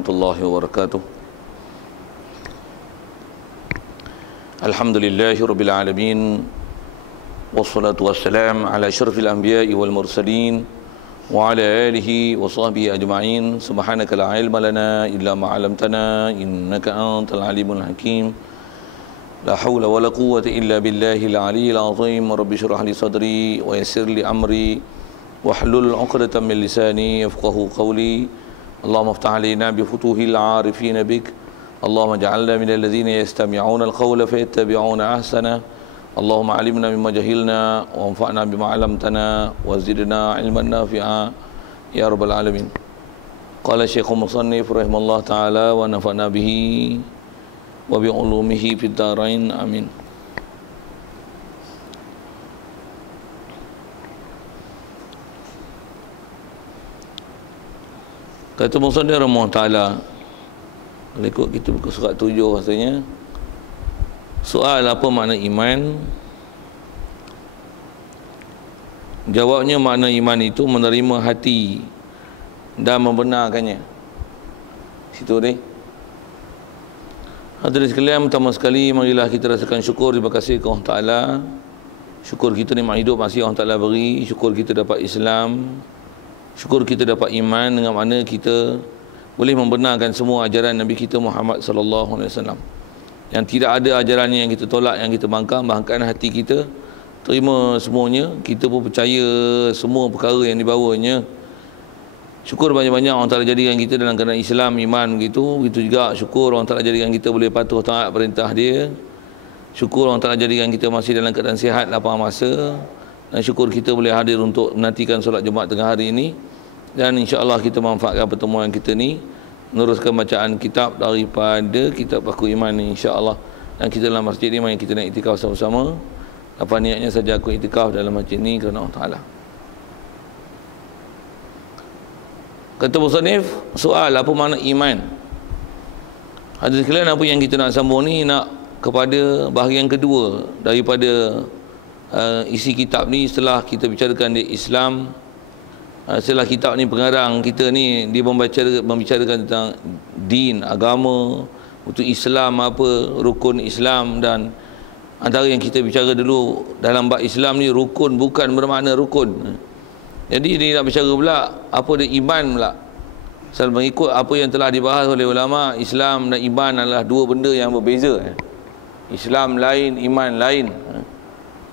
warahmatullahi wabarakatuh. Alhamdulillahi rabbil alamin, wassalatu wassalam ala asyrafil anbiya'i wal mursalin wa ala alihi wa sahbihi ajma'in. Subhanaka la ilma lana illa ma 'allamtana innaka antal alimul hakim. La haula wa la quwwata illa billahil aliyyil azim. Rabbi shrah li sadri wa yassir li amri wahlul 'uqdatam min lisani yafqahu qawli. Allahumma iftah 'alaina bi futuhil 'arifin bik. Allahumma ja'alna minal ladzina yastami'una al-qawla fayattabi'una ahsana. Allahumma 'allimna mimma jahilna wa anfa'na bima 'allamtana wa zidna 'ilman nafi'a ya rabbal alamin. Qala Syekhul Musannif rahimallahu taala wa nafa'na bihi wa bi 'ulumihi fid dharain amin. Kata Musannif rahimahullah taala, ikut kita buka surat 7 rasanya. Soal apa makna iman? Jawabnya, makna iman itu menerima hati dan membenarkannya. Situ ni. Hadirin sekalian, pertama sekali marilah kita rasakan syukur, terima kasih kepada Allah Taala. Syukur kita nikmat hidup masih Allah Taala beri. Syukur kita dapat Islam. Syukur kita dapat iman, dengan mana kita boleh membenarkan semua ajaran Nabi kita Muhammad sallallahu alaihi wasallam. Yang tidak ada ajarannya yang kita tolak, yang kita bangkang, bahkan hati kita terima semuanya. Kita pun percaya semua perkara yang dibawanya. Syukur banyak-banyak Allah Taala jadikan kita dalam keadaan Islam, iman begitu. Begitu juga syukur Allah Taala jadikan kita boleh patuh taat perintah Dia. Syukur Allah Taala jadikan kita masih dalam keadaan sihat lapang masa. Dan syukur kita boleh hadir untuk menantikan solat Jumaat tengah hari ini. Dan insya-Allah kita manfaatkan pertemuan kita ni, meneruskan bacaan kitab daripada kitab Aku Iman ni, insya-Allah. Dan kita dalam masjid ni mari kita nak iktikaf sama-sama. Apa niatnya saja aku iktikaf dalam masjid ni kerana Allah Taala. Kata musannif, soal apa makna iman? Hadirin sekalian, apa yang kita nak sambung ni nak kepada bahagian kedua daripada isi kitab ni. Setelah kita bicarakan di Islam, setelah kitab ni pengarang kita ni dia membicarakan tentang din, agama, untuk Islam apa, rukun Islam. Dan antara yang kita bicara dulu dalam bab Islam ni, rukun bukan bermakna rukun. Jadi dia nak bicara pula apa dia iman pula. Asal mengikut apa yang telah dibahas oleh ulama, Islam dan iman adalah dua benda yang berbeza. Islam lain, iman lain.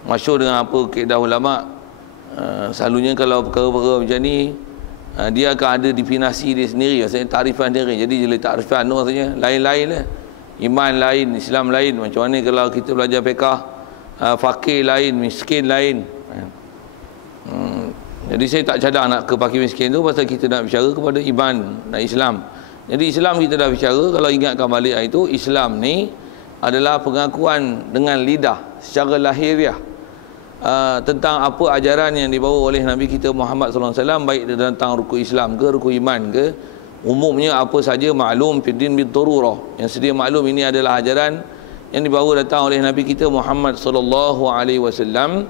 Masyhur dengan apa kaedah ulama, selalunya kalau perkara-perkara macam ni dia akan ada definisi dia sendiri, maksudnya tarifan sendiri. Jadi dia letak tarifan tu maksudnya lain-lain lah. Iman lain, Islam lain. Macam mana kalau kita belajar fiqh, fakir lain, miskin lain. Jadi saya tak cadang nak ke fakir miskin tu, pasal kita nak bicara kepada iman dan Islam. Jadi Islam kita dah bicara, kalau ingatkan balik itu, Islam ni adalah pengakuan dengan lidah secara lahiriah tentang apa ajaran yang dibawa oleh Nabi kita Muhammad sallallahu alaihi wasallam, baik tentang rukun Islam ke rukun iman ke. Umumnya apa saja maklum fiddin bid-darurah, yang sedia maklum ini adalah ajaran yang dibawa datang oleh Nabi kita Muhammad sallallahu alaihi wasallam.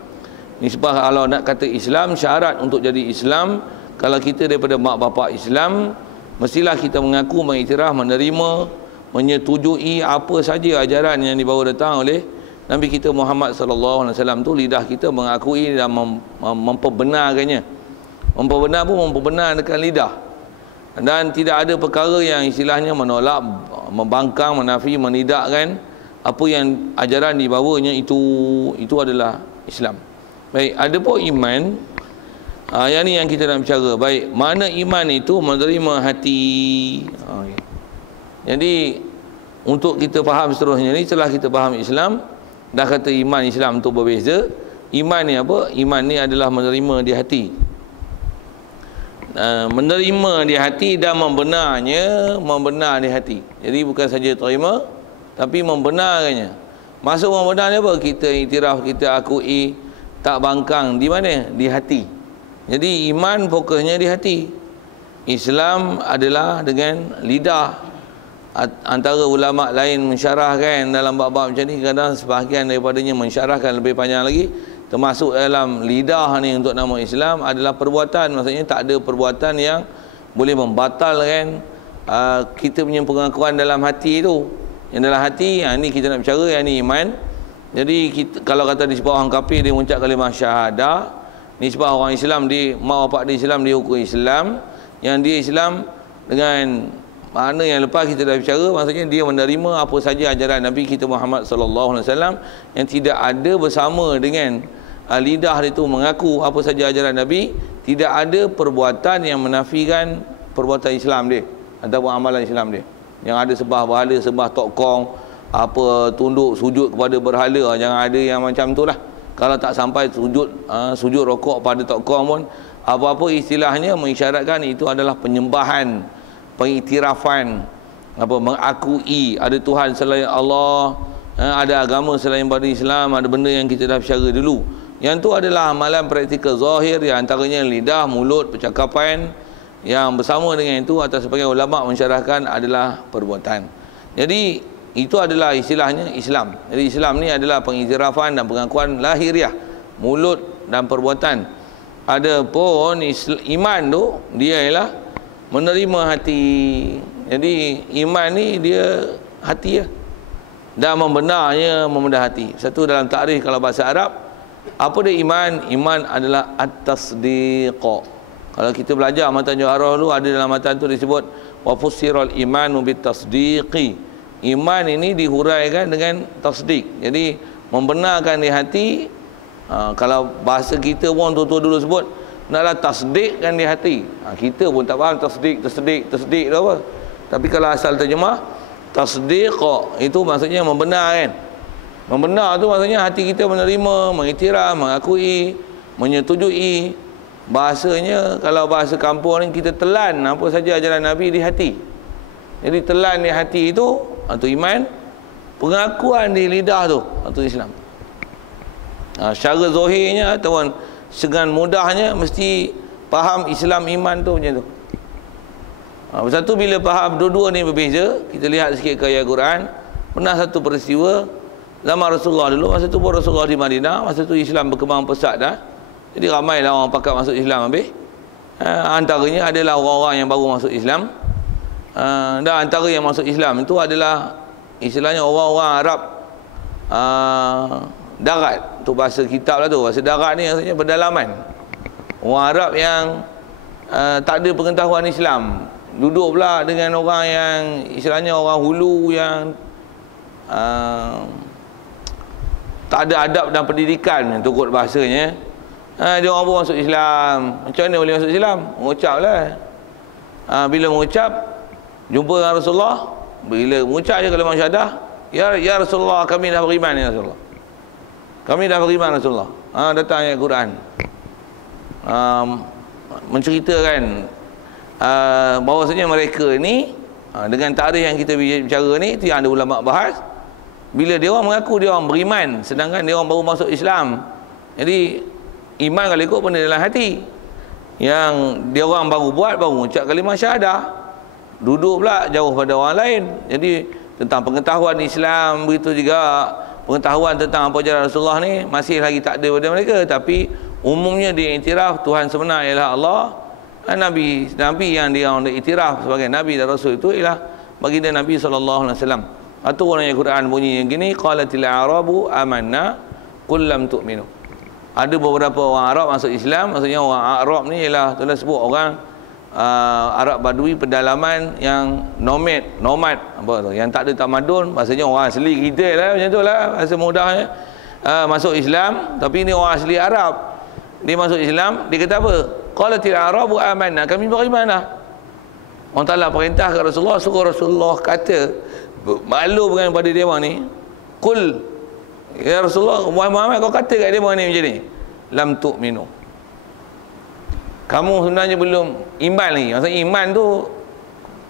Nisbah kalau nak kata Islam, syarat untuk jadi Islam, kalau kita daripada mak bapak Islam, mestilah kita mengaku, mengiktiraf, menerima, menyetujui apa saja ajaran yang dibawa datang oleh Nabi kita Muhammad sallallahu alaihi wasallam tu. Lidah kita mengakui dan memperbenarkannya. Memperbenar pun memperbenarkan lidah. Dan tidak ada perkara yang istilahnya menolak, membangkang, menafi, menidakkan apa yang ajaran dibawanya itu adalah Islam. Baik, ada pun iman. Yang ni yang kita nak bicara. Baik, mana iman itu menerima hati. Jadi untuk kita faham seterusnya ni, setelah kita faham Islam, dah kata iman Islam tu berbeza. Iman ni apa? Iman ni adalah menerima di hati. Menerima di hati dan membenar di hati. Jadi bukan saja terima, tapi membenarkannya. Maksud membenar ni apa? Kita iktiraf, kita akui, tak bangkang. Di mana? Di hati. Jadi iman fokusnya di hati. Islam adalah dengan lidah. Antara ulama lain mensyarahkan dalam bab-bab macam ni, kadang sebahagian daripadanya mensyarahkan lebih panjang lagi. Termasuk dalam lidah ni untuk nama Islam adalah perbuatan. Maksudnya tak ada perbuatan yang boleh membatalkan kita punya pengakuan dalam hati tu. Yang dalam hati, ni kita nak bicara, yang ni iman. Jadi kita, kalau kata nisbah orang kafir dia mengucap kalimah syahadah, nisbah orang Islam dia mak bapak dia Islam, dia hukum Islam. Yang dia Islam dengan makna yang lepas kita dah bicara, maksudnya dia menerima apa saja ajaran Nabi kita Muhammad sallallahu alaihi wasallam, yang tidak ada bersama dengan lidah dia tu mengaku apa saja ajaran Nabi, tidak ada perbuatan yang menafikan perbuatan Islam dia ataupun amalan Islam dia. Yang ada sembah berhala, sembah tokong, apa tunduk sujud kepada berhala, jangan ada yang macam tu lah. Kalau tak sampai sujud rokok pada tokong pun, apa-apa istilahnya mengisyaratkan itu adalah penyembahan, pengiktirafan, mengakui ada Tuhan selain Allah, ada agama selain pada Islam, ada benda yang kita dah bicara dulu. Yang tu adalah amalan praktikal zahir, yang antaranya lidah, mulut, percakapan. Yang bersama dengan itu atas sebagian ulama mensyarahkan adalah perbuatan. Jadi itu adalah istilahnya Islam. Jadi Islam ni adalah pengiktirafan dan pengakuan lahiriah, mulut dan perbuatan. Adapun iman tu dia ialah menerima hati. Jadi iman ni dia hati ya. Dan membenarnya membenar hati. Satu dalam takrif kalau bahasa Arab, apa dia iman? Iman adalah at-tasdiq. Kalau kita belajar matan Jawharah dulu, ada dalam matan tu disebut wa fussiral imanu bit tasdiqi. Iman ini dihuraikan dengan tasdik. Jadi membenarkan di hati. Kalau bahasa kita pun tua-tua dulu sebut, naklah tasdikkan di hati. Kita pun tak faham tasdik tu apa. Tapi kalau asal terjemah tasdiq itu maksudnya membenar kan. Membenar tu maksudnya hati kita menerima, mengiktiraf, mengakui, menyetujui. Bahasanya kalau bahasa kampung ni, kita telan apa saja ajaran Nabi di hati. Jadi telan di hati itu iman, pengakuan di lidah tu Islam. Secara zahirnya ataupun dengan mudahnya mesti faham Islam iman tu macam tu. Satu bila faham dua-dua ni berbeza, kita lihat sikit ke ayat Quran. Pernah satu peristiwa zaman Rasulullah dulu, masa tu pun Rasulullah di Madinah, masa tu Islam berkembang pesat dah. Jadi ramailah orang pakat masuk Islam habis. Antaranya adalah orang-orang yang baru masuk Islam. Dan antara yang masuk Islam itu adalah istilahnya orang-orang Arab darat. Tu bahasa kitab lah tu. Bahasa darat ni maksudnya pedalaman. Orang Arab yang tak ada pengetahuan Islam. Duduk pula dengan orang yang istilahnya orang hulu yang tak ada adab dan pendidikan, turut bahasanya. Dia orang pun masuk Islam. Macam mana boleh masuk Islam? Mengucap lah. Bila mengucap, jumpa dengan Rasulullah. Bila mengucap je kalimah syahadah, ya Rasulullah, kami dah beriman ya Rasulullah. Kami dah beriman Rasulullah. Datang ayat Quran. Menceritakan bahawasanya mereka ni, dengan tarikh yang kita bicara ni, itu yang ada ulama bahas. Bila dia orang mengaku dia orang beriman, sedangkan dia orang baru masuk Islam. Jadi iman kalau ikut benda dalam hati. Yang dia orang baru buat, baru mengucap kalimah syahadah. Duduk pula jauh pada orang lain. Jadi tentang pengetahuan Islam, begitu juga pengetahuan tentang apa ajaran Rasulullah ni masih lagi tak ada pada mereka. Tapi umumnya dia iktiraf Tuhan sebenar ialah Allah. Nabi yang dia orang iktiraf sebagai Nabi dan Rasul itu ialah baginda Nabi SAW. Atau orang yang Quran bunyi yang gini, qalatil a'rabu amanna qul lam tu'minu. Ada beberapa orang Arab masuk Islam. Maksudnya orang Arab ni ialah tuan sebut orang Arab Badui pedalaman yang nomad apa tu, yang tak ada tamadun. Maksudnya orang asli kita lah, macam tu lah bahasa mudahnya. Masuk Islam, tapi ni orang asli Arab. Dia masuk Islam, dia kata apa? Qalatil a'rabu amanna, kami beriman lah. Orang Ta'ala perintah ke Rasulullah, suruh Rasulullah kata, maklum dengan pada dia orang ni, qul ya Rasulullah, Muhammad kau kata kat dia ni macam ni, lam tu'minu, kamu sebenarnya belum iman lagi. Maksudnya iman tu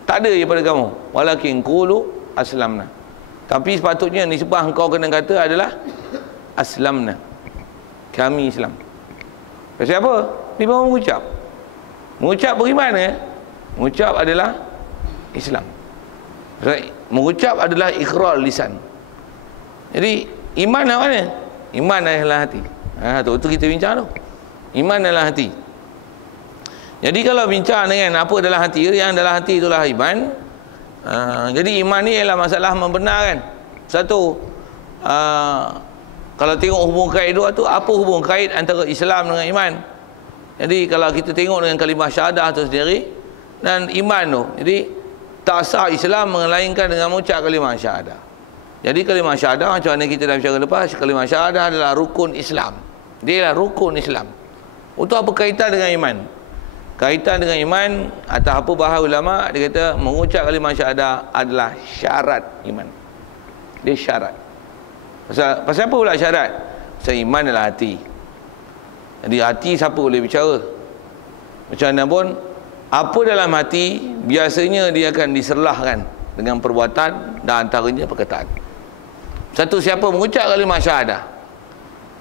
tak ada daripada kamu. Walakin qulu aslamna, tapi sepatutnya nisbah engkau kena kata adalah aslamna, kami Islam. Pasal apa? Dia baru mengucap beriman ya? Mengucap adalah Islam. Mengucap adalah ikrar lisan. Jadi iman apa ni? Iman adalah hati. Tu kita bincang tu. Iman adalah hati. Jadi kalau bincang dengan apa adalah hati, yang adalah hati itulah iman. Jadi iman ni ialah masalah membenarkan. Satu, kalau tengok hubung kait dua tu, apa hubung kait antara Islam dengan iman? Jadi kalau kita tengok dengan kalimah syahadah tu sendiri dan iman tu, jadi tak sah Islam melainkan dengan mengucap kalimah syahadah. Jadi kalimah syahadah, macam mana kita dah bicara lepas, kalimah syahadah adalah rukun Islam. Dia adalah rukun Islam. Untuk apa kaitan dengan iman? Kaitan dengan iman, atas apa bahasa ulama, dia kata mengucap kalimah syahadah adalah syarat iman. Dia syarat. Pasal apa pula syarat? Pasal iman adalah hati. Jadi hati siapa boleh bicara? Macam mana pun, apa dalam hati biasanya dia akan diserlahkan dengan perbuatan dan antaranya perkataan. Satu, siapa mengucap kalimah syahadah,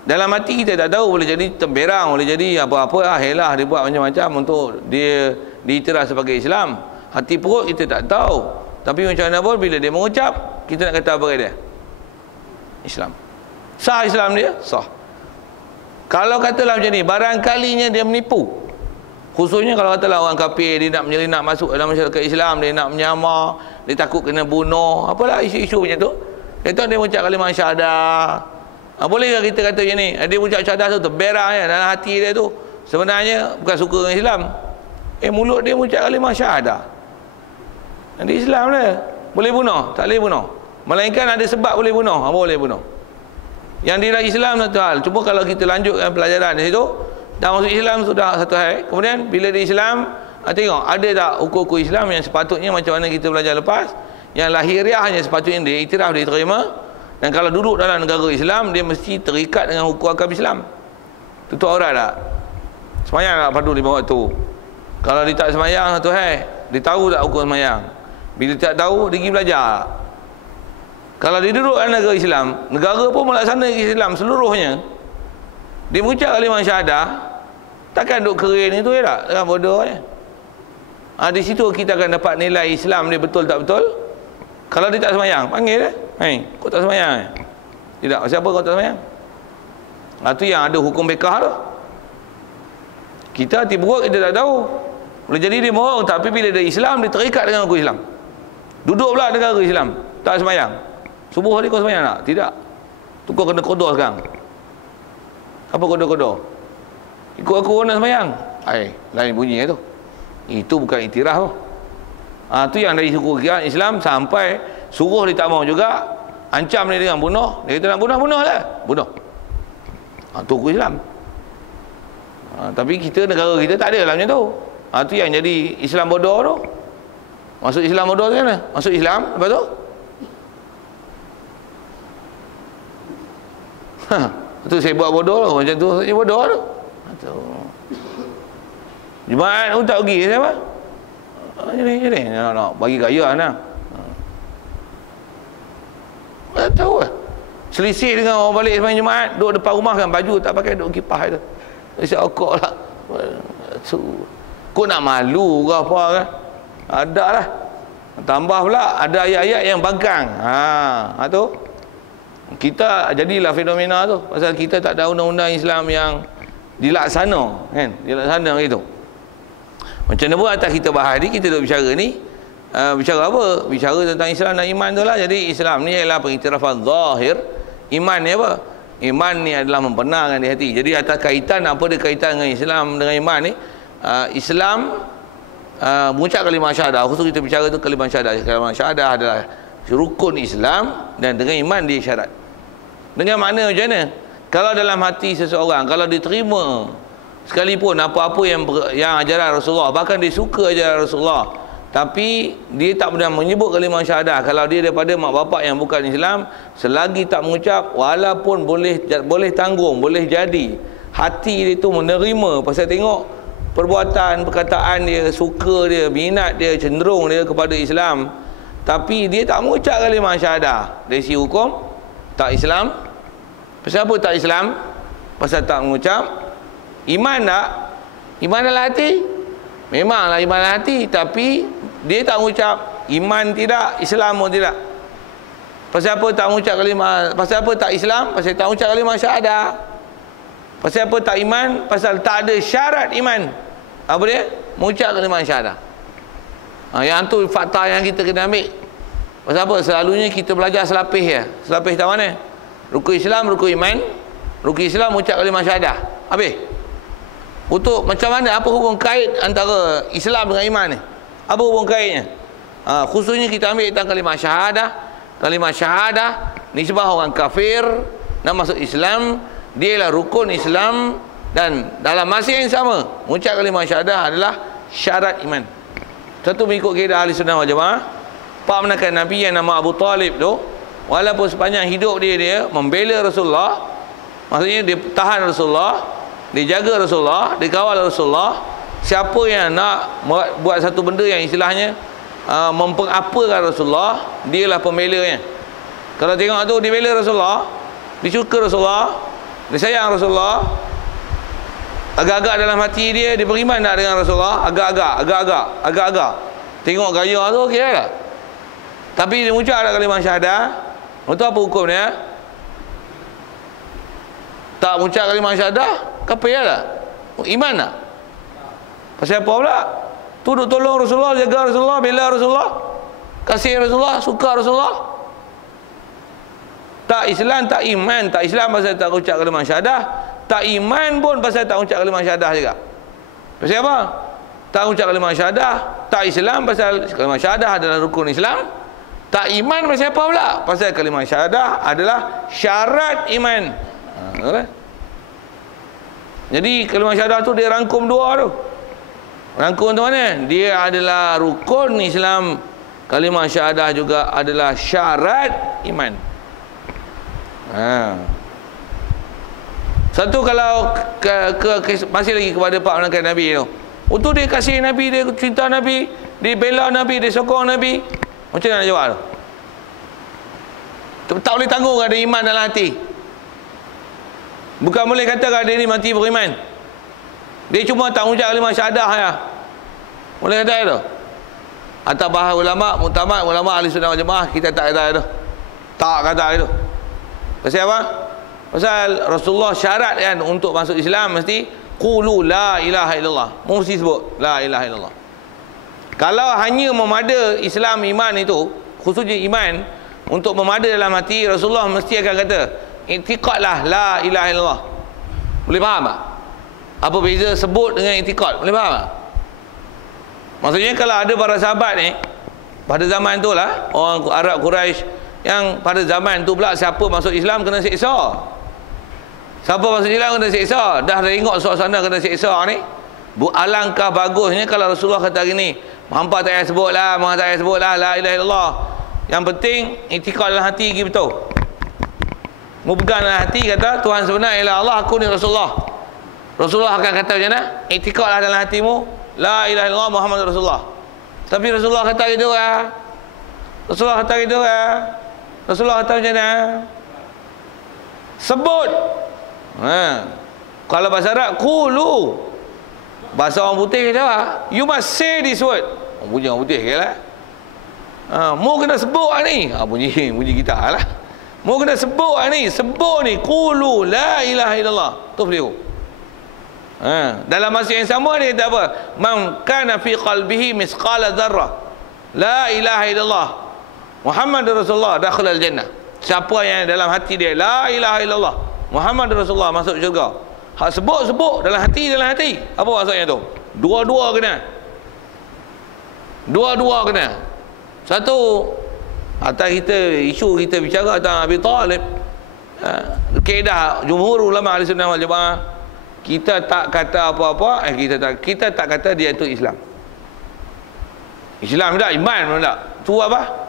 dalam hati kita tak tahu, boleh jadi temberang, boleh jadi apa-apa, helah dia buat macam-macam untuk dia diiktiraf sebagai Islam. Hati perut kita tak tahu, tapi macam mana pun bila dia mengucap, kita nak kata apa dia? Islam. Sah Islam dia? Sah. Kalau katalah macam ni, barangkalinya dia menipu, khususnya kalau katalah orang kafir, dia nak menyelinap masuk dalam masyarakat Islam, dia nak menyamar, dia takut kena bunuh, apalah isu-isu macam tu, dia tahu dia mengucap kalimah syahadah. Bolehkah kita kata macam ni? Dia mengucap syahadah tu terberang ya, dalam hati dia tu sebenarnya bukan suka dengan Islam, mulut dia mengucap kalimah syahadah. Nanti Islam dia boleh bunuh? Tak boleh bunuh, melainkan ada sebab boleh bunuh. Apa boleh bunuh? Yang dia Islam satu hal. Cuma kalau kita lanjutkan pelajaran di situ, dah masuk Islam sudah satu hal. Kemudian bila di Islam, tengok ada tak hukum-hukum Islam yang sepatutnya macam mana kita belajar lepas, yang lahiriahnya sepatutnya dia iktiraf, dia terima. Dan kalau duduk dalam negara Islam, dia mesti terikat dengan hukum akam Islam. Tutup aurat tak? Semayang tak padu 5 waktu? Kalau dia tak semayang satu hal, dia tahu tak hukum semayang? Bila tak tahu, dia pergi belajar. Kalau dia duduk dalam negara Islam, negara pun melaksanakan Islam seluruhnya, dia mengucap kalimah syahadah, takkan duduk keren itu ya tak? Takkan bodoh ya. Di situ kita akan dapat nilai Islam dia betul tak betul. Kalau dia tak semayang, panggil dia. Kau tak semayang? Tidak. Siapa kau tak semayang? Itu yang ada hukum bekah tu. Kita hati buruk, kita tak tahu. Boleh jadi dia mohon, tapi bila dia Islam, dia terikat dengan hukum Islam. Duduk pula negara Islam, tak semayang. Subuh hari kau semayang tak? Tidak. Tu kau kena kodok sekarang. Apa kodok-kodok? Ikut aku nak semayang. Lain bunyi tu. Itu bukan iktiraf tu. Tu yang dari suku Islam sampai suruh dia tak mau juga, ancam dia dengan bunuh. Dia kata nak bunuh, bunuh lah. Bunuh. Tu hukum Islam. Tapi kita, negara kita tak ada lah macam tu. Tu yang jadi Islam bodoh tu. Masuk Islam bodoh tu kan? Masuk Islam, lepas tu tu saya buat bodoh tu, macam tu saya bodoh tu. Jumaat pun tak pergi siapa? Jadi nak bagi kat ayah nak. Tak tahu lah. Selisih dengan orang balik sembahyang Jumaat, duduk depan rumah kan, baju tak pakai, duduk kipas tu. Isyak okok lah. Kau nak malu ke apa kan? Ada lah. Tambah pula ada ayat-ayat yang bangkang. Tu kita jadilah fenomena tu, pasal kita tak ada undang-undang Islam yang dilaksana kan, dilaksana gitu. Macam mana pun atas kita bahas ni, kita duk bicara ni, bicara apa? Bicara tentang Islam dan iman tu lah. Jadi Islam ni ialah pengiktirafan zahir, iman ni apa? Iman ni adalah membenarkan di hati. Jadi atas kaitan, apa dia kaitan dengan Islam dengan iman ni? Islam mengucap kalimah syahadah, khusus kita bicara tu kalimah syahadah. Kalimah syahadah adalah rukun Islam, dan dengan iman dia syarat. Dengan makna macam mana? Kalau dalam hati seseorang, kalau diterima sekalipun apa-apa yang ajaran Rasulullah, bahkan dia suka ajaran Rasulullah, tapi dia tak pernah menyebut kalimah syahadah, kalau dia daripada mak bapak yang bukan Islam, selagi tak mengucap, walaupun boleh tanggung, boleh jadi hati dia tu menerima, pasal tengok perbuatan, perkataan dia, suka dia, minat dia, cenderung dia kepada Islam, tapi dia tak mengucap kalimah syahadah, dari si hukum tak Islam. Pasal apa tak Islam? Pasal tak mengucap. Iman tak? Iman dalam hati? Memanglah iman dalam hati, tapi dia tak mengucap. Iman tidak, Islam pun tidak. Pasal apa tak mengucap kalimah? Pasal apa tak Islam? Pasal tak mengucap kalimah syahadah. Pasal apa tak iman? Pasal tak ada syarat iman. Apa dia? Mengucap kalimah syahadah. Yang tu fakta yang kita kena ambil. Pasal apa? Selalunya kita belajar selapis ya. Selapis tahu mana? Rukun Islam, rukun iman. Rukun Islam ucap kalimah syahadah. Habis. Untuk macam mana, apa hubung kait antara Islam dengan iman ni? Apa hubung kaitnya? Khususnya kita ambil tentang kalimah syahadah. Kalimah syahadah nisbah orang kafir nak masuk Islam, dia ialah rukun Islam, dan dalam masa yang sama mengucap kalimah syahadah adalah syarat iman. Satu mengikut kaedah ahli sunnah wal jamaah, pak menakan Nabi yang nama Abu Talib tu, walaupun sepanjang hidup dia membela Rasulullah, maksudnya dia tahan Rasulullah, dia jaga Rasulullah, dia kawal Rasulullah. Siapa yang nak buat satu benda yang istilahnya mempengapakan Rasulullah, dialah pembelanya. Kalau tengok tu dia bela Rasulullah, dia suka Rasulullah, dia sayang Rasulullah, agak-agak dalam hati dia beriman tak dengan Rasulullah, agak-agak tengok gaya tu okey tak, tapi dia ucap ada kalimah syahadah, itu apa hukum dia? Tak ucap kalimah syahadah kafir tak? Iman tak? Pasal apa pula? Tu duk tolong Rasulullah, jaga Rasulullah, bela Rasulullah, kasih Rasulullah, suka Rasulullah. Tak Islam, tak iman. Tak Islam pasal tak ucap kalimah syahadah, tak iman pun pasal tak ucap kalimah syahadah juga. Pasal apa? Tak ucap kalimah syahadah, tak Islam pasal kalimah syahadah adalah rukun Islam, tak iman pasal apa pula? Pasal kalimah syahadah adalah syarat iman. Jadi kalimah syahadah tu dia rangkum dua tu. Rangkum tu mana? Dia adalah rukun Islam, kalimah syahadah juga adalah syarat iman. Satu kalau masih lagi kepada pak menakan Nabi tu, untuk dia kasih Nabi, dia cinta Nabi, dia bela Nabi, dia sokong Nabi, macam mana nak jawab tu? Tak boleh tanggung ada iman dalam hati. Bukan boleh katakan dia ni mati beriman, dia cuma tak ucap kalimah syahadah ya. Boleh kata itu? Atas bahasa ulama, muktamad ulama ahli sunnah wal jamaah, kita tak kata itu. Tak kata itu. Pasal apa? Pasal Rasulullah syarat kan untuk masuk Islam mesti qulu la ilaha illallah. Mesti sebut la ilaha illallah. Kalau hanya memada Islam iman itu, khususnya iman, untuk memada dalam hati, Rasulullah mesti akan kata i'tiqadlah la ilaha illallah. Boleh faham tak? Apa beza sebut dengan i'tiqad? Boleh faham tak? Maksudnya kalau ada para sahabat ni pada zaman tu lah, orang Arab Quraisy yang pada zaman tu pula siapa masuk Islam kena siksa. Siapa masuk Islam kena siksa. Dah tengok suasana kena siksa ni, alangkah bagusnya kalau Rasulullah kata gini, hampa tak payah sebutlah, tak payah sebutlah la ilaha illallah. Yang penting i'tiqad dalam hati pergi betul. Mu pegang dalam hati kata Tuhan sebenar ialah Allah, aku ni Rasulullah. Rasulullah akan kata macam mana? I'tiqadlah dalam hatimu la ilaha illallah Muhammad Rasulullah. Tapi Rasulullah kata gitu lah. Rasulullah kata gitu lah. Rasulullah kata macam mana? Sebut. Kalau bahasa Arab qulu. Bahasa orang putih kata apa? You must say this word. Bunyi orang putih ke lah. Mu kena sebut lah ni. Bunyi kita lah. Mu kena sebut lah ni. Sebut ni. Qulu la ilaha illallah. Tuflihu. Dalam masa yang sama dia kata apa? Man kana fi qalbihi misqala dzarrah la ilaha illallah Muhammad Rasulullah dakhal al-jannah. Siapa yang dalam hati dia la ilaha illallah Muhammad Rasulullah masuk syurga. Hak sebut dalam hati. Apa maksudnya tu? Dua-dua kena. Satu, atas isu kita bicara tentang Abi Talib, kaedah jumhur ulama ahli sunnah wal jamaah, kita tak kata apa-apa, kita tak kata dia itu Islam. Islam tak, iman tak. Tu apa?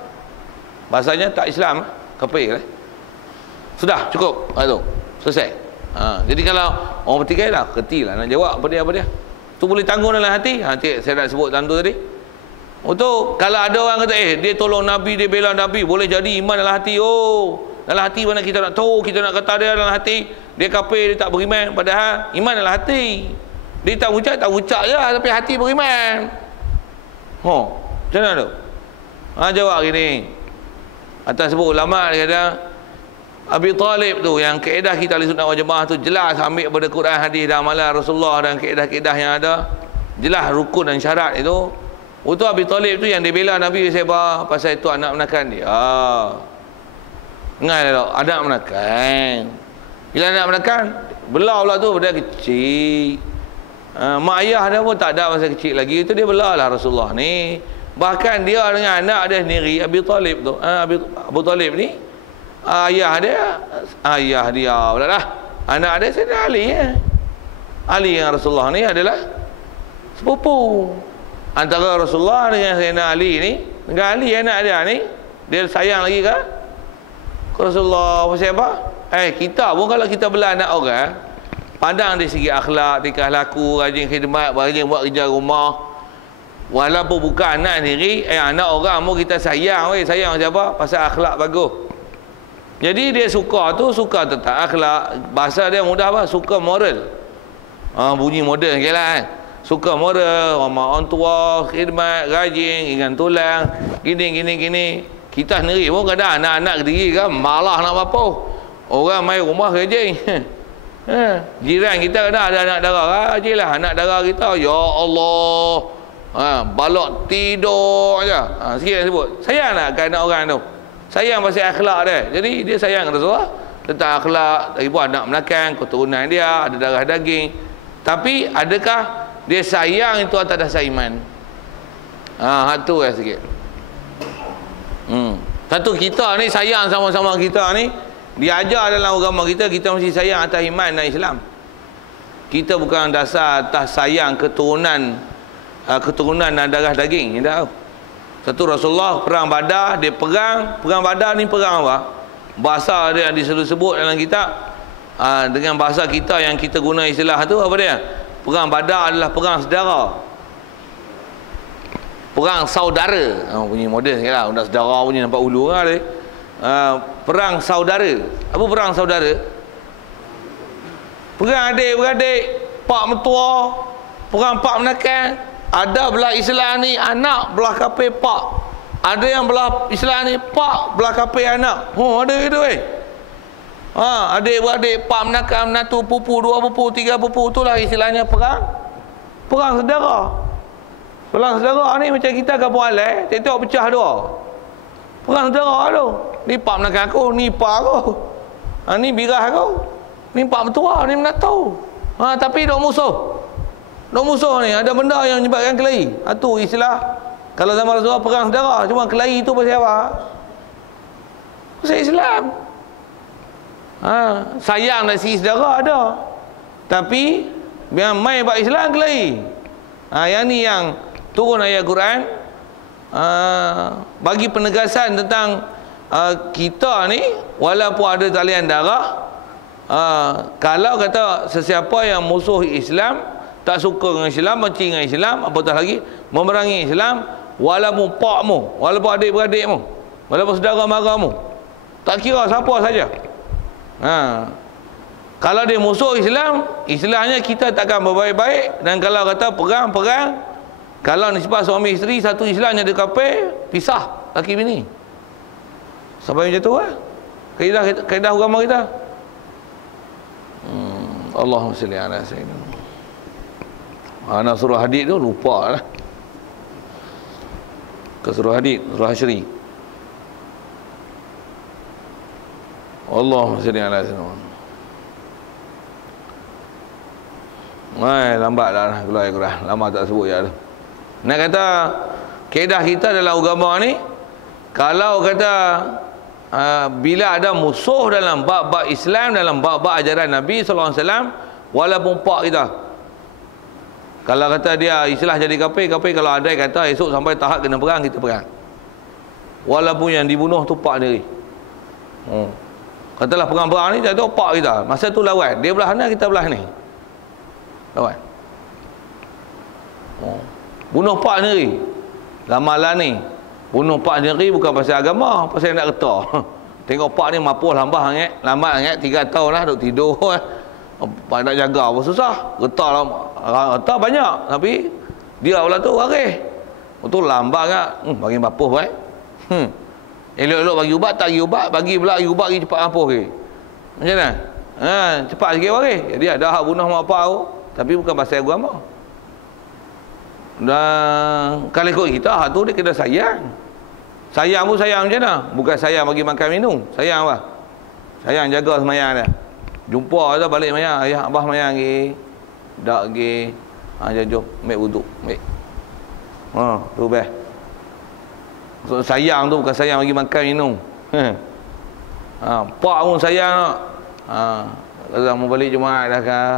Bahasanya tak Islam, kafir lah. Sudah, cukup. Itu selesai. Jadi kalau orang bertikai lah, kerti lah nak jawab apa dia. Tu boleh tanggung dalam hati. Saya nak sebut tanda tadi. Untuk kalau ada orang kata dia tolong Nabi, dia bela Nabi, boleh jadi iman dalam hati. Dalam hati mana kita nak tahu, kita nak kata dia dalam hati dia kafir, dia tak beriman, padahal iman dalam hati. Dia tak ucap je tapi hati beriman. Macam mana tu? Jawab gini. Atas sebut ulama dia kata Abi Talib tu, yang kaedah kita ahli sunnah wal jamaah tu jelas ambil pada Quran, hadis dan amalan Rasulullah dan kaedah-kaedah yang ada, jelas rukun dan syarat itu Waktu Abi Talib tu yang dia bela Nabi siapa? Pasal itu anak menakan dia. Ingat tak? Anak menakan. Bila anak menakan, belah pula tu pada kecil. Mak ayah dia pun tak ada masa kecil lagi. Itu dia belah lah Rasulullah ni. Bahkan dia dengan anak dia sendiri, Abi Talib tu, Abu Talib ni, ayah dia pula lah. Anak dia Sayyidina Ali ya. Ali dengan Rasulullah ni adalah sepupu. Antara Rasulullah dengan Sayyidina Ali ni, dengan Ali anak dia ni, dia sayang lagi ke Rasulullah. Pasal apa? Kita pun kalau kita belah anak orang, pandang dari segi akhlak, tingkah laku, rajin khidmat, rajin buat kerja rumah, walaupun bukan anak sendiri, anak orang pun kita sayang. Sayang siapa? Pasal akhlak bagus. Jadi dia suka tu, suka tentang akhlak. Bahasa dia mudah apa? Suka moral. Bunyi modern sikit lah suka moral, hormat orang tua, khidmat, rajin, ingat tulang, gini. Kita sendiri pun kadang anak-anak sendiri kan malah nak apa. Orang main rumah rajin. Jiran kita kadang ada anak dara, rajin lah anak dara kita. Ya Allah, balok tidur aja. Sikit sebut. Sayang nak ke anak orang tu. Sayang pasal akhlak dia. Jadi dia sayang Rasulullah tentang akhlak, ibu anak menakan, keturunan dia, ada darah daging. Tapi adakah dia sayang itu atas dasar iman? Satu lah sikit. Satu, kita ni sayang sama-sama kita ni, diajar dalam agama kita, kita mesti sayang atas iman dan Islam. Kita bukan dasar atas sayang keturunan dan darah daging. Tidak. Satu, Rasulullah perang Badar, dia perang Badar ni perang apa? Bahasa dia disebut dalam kitab, dengan bahasa kita yang kita guna istilah tu apa dia? Perang Badar adalah perang saudara, perang saudara. Bunyi moden sikit lah, undak saudara bunyi nampak ulu lah dia. Perang saudara. Apa perang saudara? Perang adik-beradik, pak mentua, perang pak menakan. Ada belah Islam ni anak, belah kafir pak. Ada yang belah Islam ni pak, belah kafir anak. Ada itu adik-beradik, pak menakan, menatu, pupu, 2 pupu, 3 pupu, itulah istilahnya perang saudara. Perang saudara ni macam kita kampung Alai, tengok pecah dua. Perang saudara tu. Ni pak menakan aku, ni pak aku. Ni birah aku. Ni pak mentua, ni menatu. Tapi dok musuh. Dok musuh ni ada benda yang menyebabkan kelahi. Itu istilah kalau zaman Rasulullah perang saudara. Cuma kelahi tu pasal apa? Pasal Islam. Sayang dari sisi saudara ada, tapi biar main buat Islam kelahi. Yang ni yang turun ayat Quran bagi penegasan tentang kita ni walaupun ada talian darah, kalau kata sesiapa yang musuh Islam, tak suka dengan Islam, benci dengan Islam, apatah lagi memerangi Islam, walaupun pakmu, walaupun adik-beradikmu, walaupun saudara maramu, tak kira siapa saja. Kalau dia musuh Islam, istilahnya kita takkan berbaik-baik. Dan kalau kata perang, kalau nisbah suami isteri, satu Islamnya dia kafir, pisah laki bini. Sampai macam tu lah kaedah agama kita. Allahumma salli ala sayyidina. Anak surah Hadid tu lupa lah. Ke surah Hadid, surah Hasyri. Allahumma salli ala sayyidina. Lambat dah keluar. Lama tak sebut ya tu. Nak kata kaedah kita dalam agama ni, kalau kata bila ada musuh dalam bab-bab Islam, dalam bab-bab ajaran Nabi sallallahu alaihi wasallam, walaupun pak kita, kalau kata dia istilah jadi kafir, kalau ada kata esok sampai tahap kena perang, kita perang. Walaupun yang dibunuh tu pak sendiri. Katalah perang-perang ni jatuh pak kita, masa tu lawan, dia belah sana, kita belah ni, lawan. Bunuh pak sendiri. Ramalan ni bunuh pak sendiri bukan pasal agama, pasal nak reta. Tengok pak ni mapuh lambat sangat 3 tahun lah duk tidur. Pak nak jaga apa susah. Reta banyak, tapi dia pula tu waris. Betul lambat sangat. Bagi mapuh baik. Elok-elok bagi ubat, tak bagi ubat, bagi pula ubat lagi cepat mapuh ke. Macam mana? Cepat sikit waris. Jadi ada hak bunuh mak pak tu, tapi bukan pasal agama. Dan kalau ikut kita, hak tu dia kena sayang. Sayang pun sayang macam mana? Bukan sayang bagi makan minum. Sayang apa? Sayang jaga semayang dia. Jumpa tu balik semayang. Ayah, abah semayang lagi. Tak lagi. Jom, ambil wuduk. Ambil. Tu best. So, sayang tu bukan sayang bagi makan minum. Pak pun sayang. Kalau mau balik Jumaat dah kah?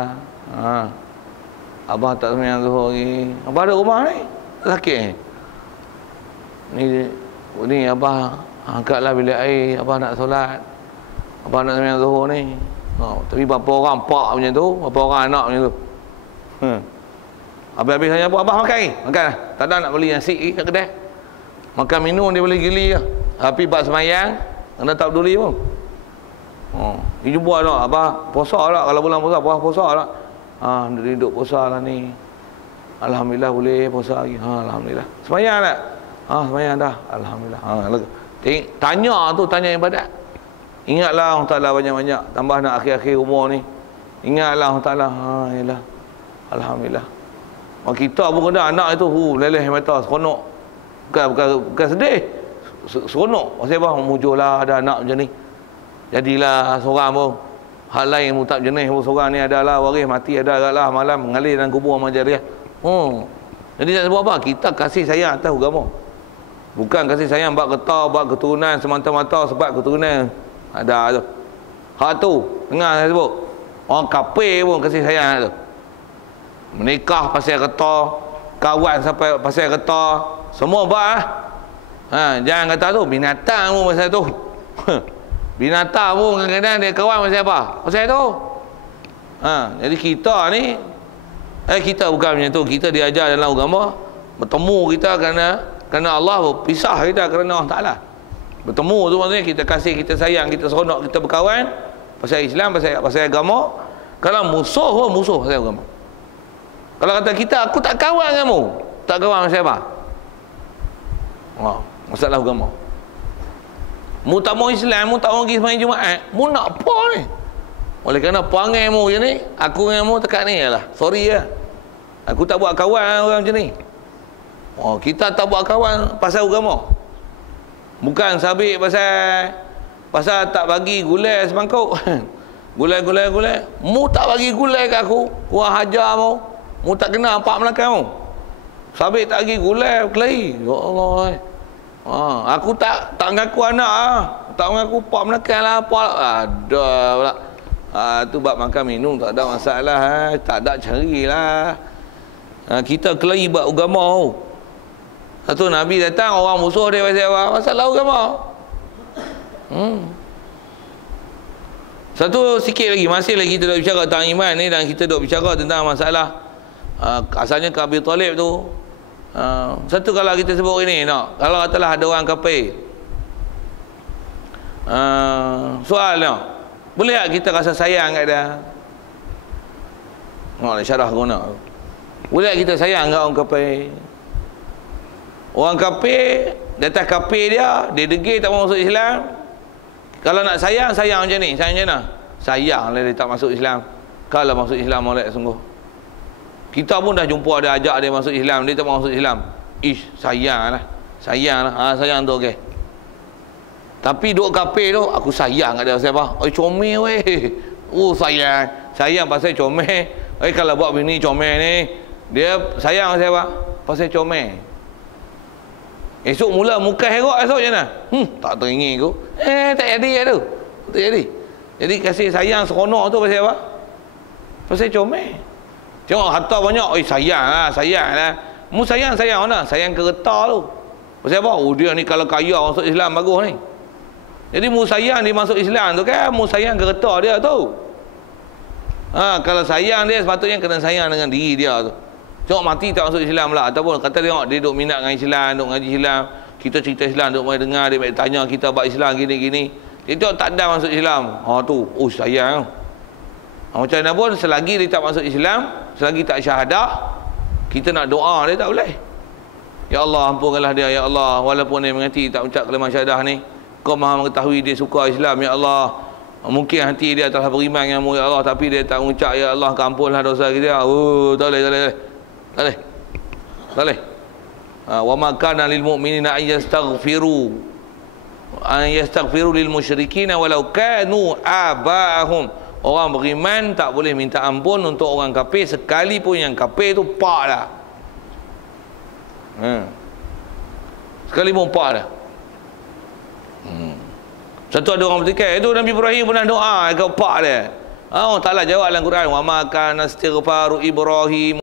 Abah tak semayang zuhur lagi. Abah ada rumah ni. Sakit ni abah angkatlah bilik air. Abah nak solat. Abah nak semayang zuhur ni. Tapi berapa orang pak macam tu, berapa orang anak macam tu. Habis-habis saya apa? Abah makan lagi. Makan lah. Tak ada nak beli nasi lagi kat kedai. Makan minum dia boleh gili je. Tapi bab semayang anda tak peduli pun. Dia jumpa tak? Abah puasa tak? Kalau bulan puasa, abah puasa tak? Dia duduk puasa lah ni. Alhamdulillah boleh puasa lagi. Alhamdulillah. Semayang tak? Semayang dah. Alhamdulillah. Tanya tu, tanya ibadat. Ingatlah Allah Ta'ala banyak-banyak. Tambah nak akhir-akhir umur ni. Ingatlah Allah Ta'ala. Yalah. Alhamdulillah. Kita pun kena anak itu leleh mata seronok. Bukan sedih. Seronok. Pasal apa? Mujurlah ada anak macam ni. Jadilah seorang pun. Hal lain pun tak jenis pun seorang ni adalah waris mati ada agaklah malam mengalir dalam kubur amal jariah. Jadi nak sebut apa? Kita kasih sayang atas agama. Bukan kasih sayang bab getah, bab keturunan semata-mata sebab keturunan ada tu. Hak tu dengar saya sebut. Orang kafir pun kasih sayang tu. Menikah pasal getah, kawan sampai pasal getah, semua bab jangan kata tu binatang pun pasal tu. Binatang pun kadang-kadang dia kawan pasal apa? Pasal tu. Jadi kita ni kita bukan macam tu. Kita diajar dalam agama bertemu kita kerana Allah, pisah kita kerana Allah Ta'ala. Bertemu tu maksudnya kita kasih, kita sayang, kita seronok, kita berkawan pasal Islam, pasal agama. Kalau musuh pun musuh pasal agama. Kalau kata kita, aku tak kawan kamu, tak kawan pasal apa? Masalah agama. Mu tak mau Islam, mu tak mau pergi sembahyang Jumaat, mu nak apa ni? Oleh kerana perangai mu je ni, aku dengan mu tekat ni lah. Sorry lah. Aku tak buat kawan orang macam ni. Kita tak buat kawan pasal agama. Bukan sabik pasal tak bagi gulai semangkuk. Gulai. Mu tak bagi gulai kat aku, kurang hajar mu. Mu tak kena Pak Melaka mu. Sabik tak bagi gulai, kelahi. Ya Allah. Aku tak ngaku anak tak ngaku Pak Melaka lah, Pak ada pula. Tu bab makan minum tak ada masalah, tak ada carilah. Kita kelahi bab agama. Satu Nabi datang, orang musuh dia pasal apa? Masalah agama. Satu sikit lagi, masih lagi kita duk bicara tentang iman ni, dan kita duk bicara tentang masalah asalnya ke Abi Talib tu. Satu kalau kita sebut ini kalau katalah ada orang kafir, soalnya boleh tak kita rasa sayang kat dia? Syarah guna. Boleh tak kita sayang kat orang kafir? Orang kafir, di atas kafir dia degil tak masuk Islam. Kalau nak sayang macam ni. Sayang macam mana? Sayang lah dia tak masuk Islam. Kalau masuk Islam molek sungguh. Kita pun dah jumpa ada ajak dia masuk Islam, dia tak masuk Islam. Sayang lah. Sayang tu okey. Tapi duk kafir tu, aku sayang kat dia pasal apa? Comel weh. Sayang pasal comel. Kalau buat bini comel ni, dia sayang pasal apa? Pasal comel. Esok mula muka herok esok macam mana? Tak teringin aku. Tak jadi tu. Tak jadi. Jadi kasih sayang seronok tu pasal apa? Pasal comel. Tengok harta banyak, sayang lah. Mu sayang mana? Sayang kereta tu. Pasal apa? Dia ni kalau kaya masuk Islam bagus ni. Jadi mu sayang dia masuk Islam tu kan, mu sayang kereta dia tu. Kalau sayang dia sepatutnya kena sayang dengan diri dia tu. Tengok mati tak masuk Islam lah. Ataupun kata tengok dia duk minat dengan Islam, duk ngaji Islam, kita cerita Islam, duk mai dengar, dia mai tanya kita bab Islam gini-gini. Dia tengok tak ada masuk Islam. Sayang. Macam mana pun selagi dia tak masuk Islam, selagi tak syahadah, kita nak doa dia tak boleh. Ya Allah, ampunkanlah dia, ya Allah, walaupun dia mengerti tak ucap kalimah syahadah ni, Kau Maha mengetahui dia suka Islam, ya Allah. Mungkin hati dia telah beriman denganmu, ya Allah, tapi dia tak mengucap, ya Allah, ampunlah dosa kita. Tak boleh. Boleh. Wa ma kana lil mu'minina an yastaghfiru lil musyrikin walau kanu aba'ahum. Orang beriman tak boleh minta ampun untuk orang kafir sekalipun yang kafir tu pak dah. Sekalipun pak dah. Satu ada orang bertikai, itu Nabi Ibrahim pernah doa ke pak dia. Allah Ta'ala jawab dalam Quran, wa ma kana istighfaru Ibrahim